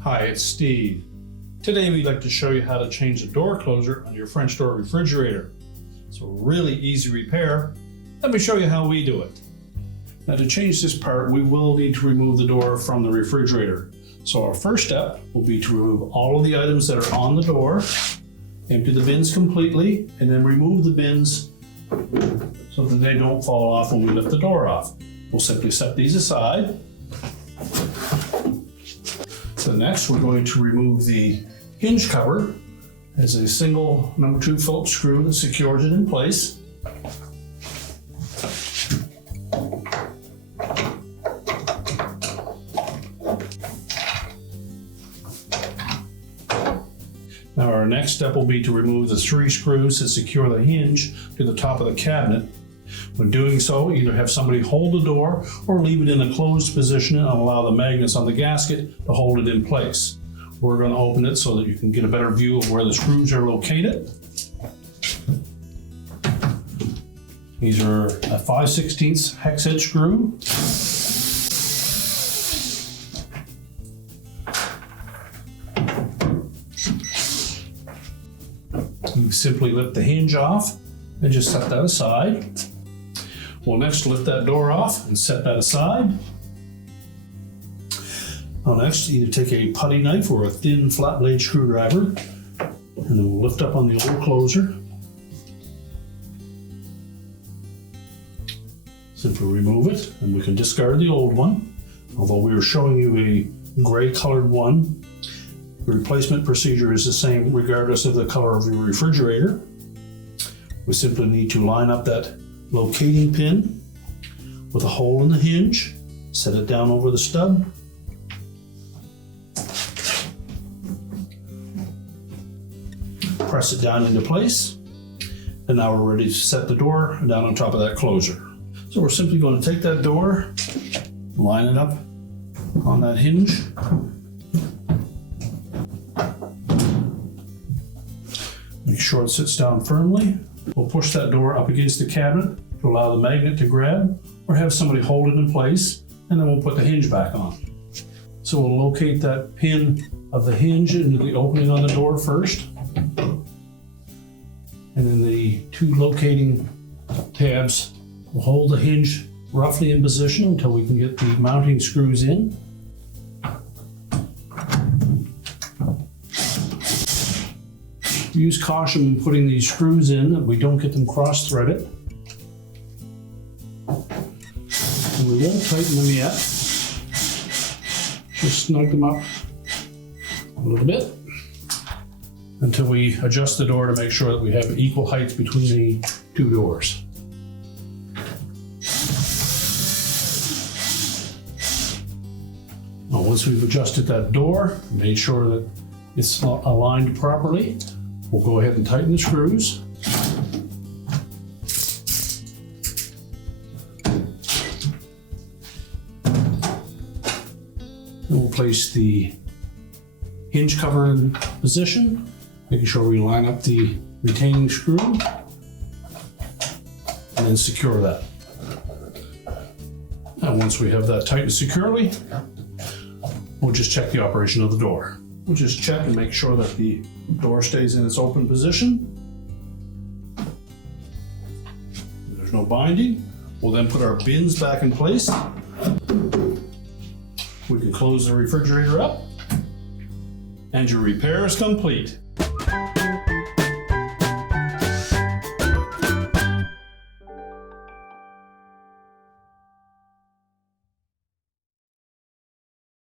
Hi, it's Steve. Today we'd like to show you how to change the door closer on your French door refrigerator. It's a really easy repair. Let me show you how we do it. Now to change this part, we will need to remove the door from the refrigerator. So our first step will be to remove all of the items that are on the door, empty the bins completely, and then remove the bins so that they don't fall off when we lift the door off. We'll simply set these aside. So next we're going to remove the hinge cover as a single #2 Phillips screw that secures it in place. Now our next step will be to remove the 3 screws that secure the hinge to the top of the cabinet. When doing so, either have somebody hold the door or leave it in a closed position and allow the magnets on the gasket to hold it in place. We're going to open it so that you can get a better view of where the screws are located. These are a 5/16 hexhead screw. You simply lift the hinge off and just set that aside. We'll next lift that door off and set that aside. I'll next either take a putty knife or a thin flat blade screwdriver, and then we'll lift up on the old closer. Simply remove it, and we can discard the old one. Although we were showing you a gray colored one, the replacement procedure is the same regardless of the color of your refrigerator. We simply need to line up that locating pin with a hole in the hinge, set it down over the stub, press it down into place, and now we're ready to set the door down on top of that closer. So we're simply going to take that door, line it up on that hinge, make sure it sits down firmly. We'll push that door up against the cabinet to allow the magnet to grab, or have somebody hold it in place, and then we'll put the hinge back on. So we'll locate that pin of the hinge into the opening on the door first, and then the 2 locating tabs will hold the hinge roughly in position until we can get the mounting screws in. Use caution when putting these screws in that we don't get them cross-threaded. And we won't tighten them yet. Just snug them up a little bit until we adjust the door to make sure that we have equal heights between the 2 doors. Now, once we've adjusted that door, made sure that it's aligned properly, we'll go ahead and tighten the screws. And we'll place the hinge cover in position, making sure we line up the retaining screw, and then secure that. And once we have that tightened securely, we'll just check the operation of the door. We'll just check and make sure that the door stays in its open position. There's no binding. We'll then put our bins back in place. We can close the refrigerator up, and your repair is complete.